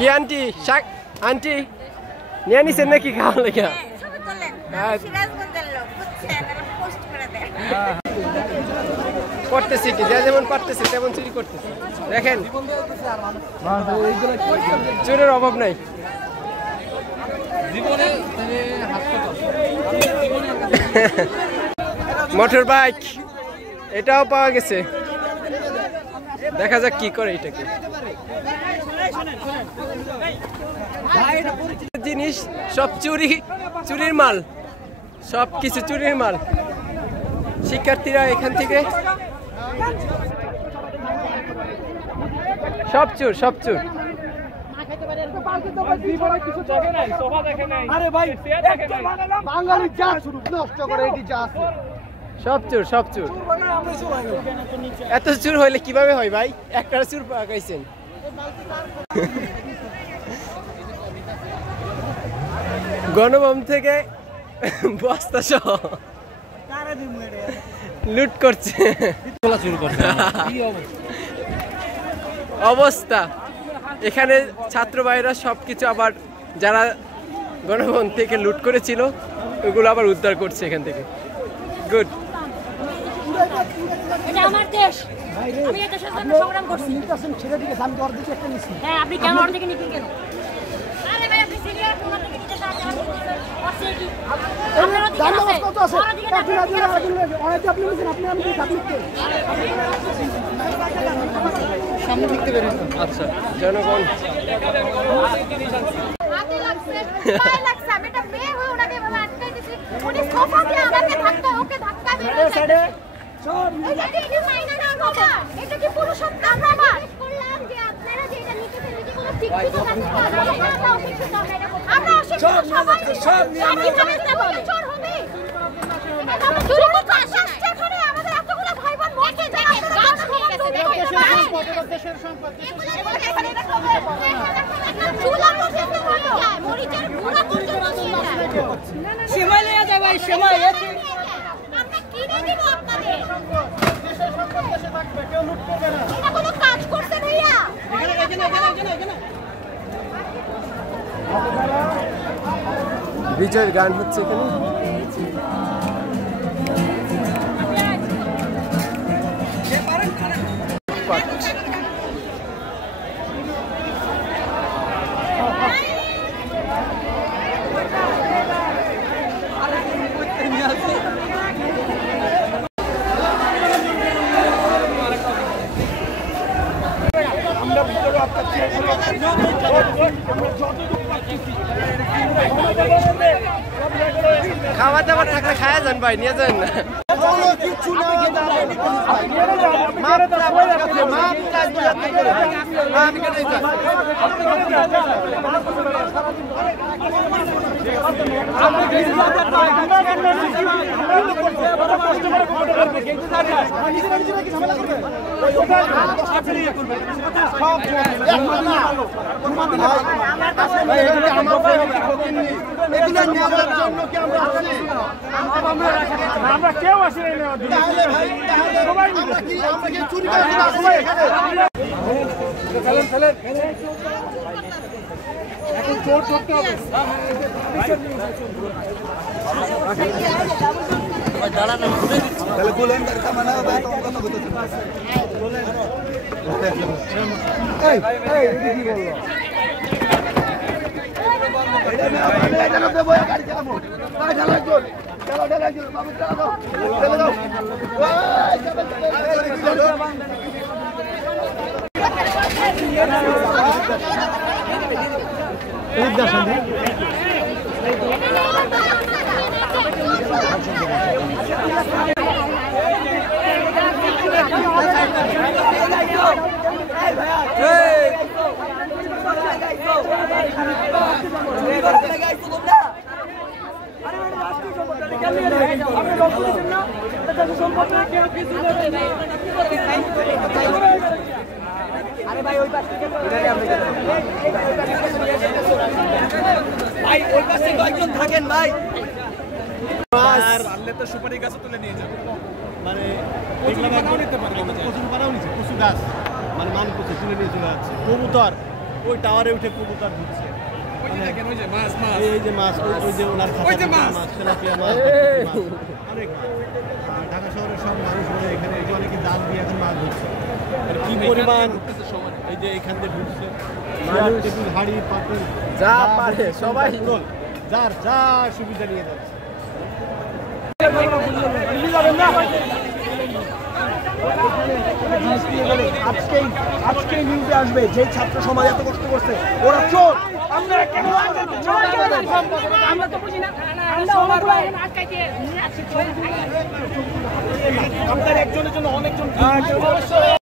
কি আন্টি শাক আন্টি নিয়ে নিছেন নাকি খাওয়া লেগে করতেছি কি যেমন পারতেছি তেমন চুরি করতেছি দেখেন চুরের অভাব নাই মোটর বাইক এটাও পাওয়া গেছে দেখা যাক কি করে এটাকে জিনিস সব চুরির মাল সব কিছু চুরির মাল শিক্ষার্থীরা এখান থেকে সব চুর সব চুর এত চুর হইলে কিভাবে হয় ভাই একটা চুর পাকাইছেন গণভবন থেকে বস্তা সহ লুট করছে অবস্থা এখানে ছাত্র ভাইরা সবকিছু আবার যারা গণভবন থেকে লুট করেছিল ওগুলো আবার উদ্ধার করছে এখান থেকে গুড এটা আমার দেশ আমি এই দেশের জন্য সংগ্রাম করছি ছেড়ে দিকে আমি তো অর্ধেক একটা নিছি হ্যাঁ আপনি কেন অর্ধেক নিতে কেন আরে ভাই আপনি সিনিয়র তোমার থেকে নিতে চাচ্ছেন আছে কি আপনারা দিকে আছে কত আছে আপনি অনেক আপনি নিছেন আপনি আমি সাবমিট করি সামনে লিখতে পারেন আচ্ছা জনগণ হাতে লাগছে পায়ে লাগছে আমি এটা মেয়ে হয়ে ওনাকে ভাবে আটকাই দিছি উনি সোফা দিয়ে আমাকে ধাক্কা ওকে ধাক্কা মেরে সাইডে সব এটা কি মাইনা না বাবা এটা কি পুরুষত্ব আমরা করলাম যে আপনারা যে এটা নিতে নিতে কোনো শিক্ষিত আমরা অশিক্ষিত সব নিয়ে আমরা চোর হবে চুরি করতে আসছে এখানে আমাদের এতগুলো ভাই বোন মরছে দেখেন গাছ হয়ে গেছে দেখেন দেশের সম্পদ এখানে দেখো চুলা পর্যন্ত হলো মরিচের গুঁড়া পর্যন্ত নিয়ে যায় সেমাই লয়ে যায় ভাই সেমাই আমরা কিনে দিব আপনাদের দেশের সম্পদ দেশে থাকবে কেউ লুট করবে না এটা কোনো কাজ করছে ভাইয়া এখানে বিজয়ের গান হচ্ছে এখানে খাওয়া দাওয়া থাকলে খায়া যান ভাই নিয়ে যান না আমরা কেউ আসি চোর করতে হবে আরে ভাই ওই পাশ থেকে ভাই ওই পাশে কয়েকজন থাকেন ভাই আর আনলে তো সুপারি গাছ তুলে নিয়ে যাবে মানে দেখলাম একবার নিতে পারবে প্রচুর পারাও নিছে প্রচুর গাছ মানে মান প্রচুর তুলে নিয়ে চলে যাচ্ছে কবুতর ওই টাওয়ারে উঠে কবুতর ঢুকছে। ওই যে দেখেন ওই যে মাছ মাছ এই যে মাছ, ওই যে ওনার ওই যে খাতা মাছ। মাছ, তেলাপিয়া মাছ, অনেক মাছ। আর ঢাকা শহরের সব মানুষ বলে এখানে এই যে অনেকে জাল দিয়ে এখন মাছ ধরছে। আর কি পরিমাণ এই যে এখান থেকে ঢুকছে মানুষ, টেবিল, হাঁড়ি, পাতিল যা পারে সবাই। পুরোল, যার যা সুবিধা নিয়ে যাচ্ছে। আজকে নিউজে আসবে যে ছাত্র সমাজ এত কষ্ট করছে ওরা চোর। আমরা কেন আমরা তো বুঝি না, আপনার একজনের জন্য অনেকজন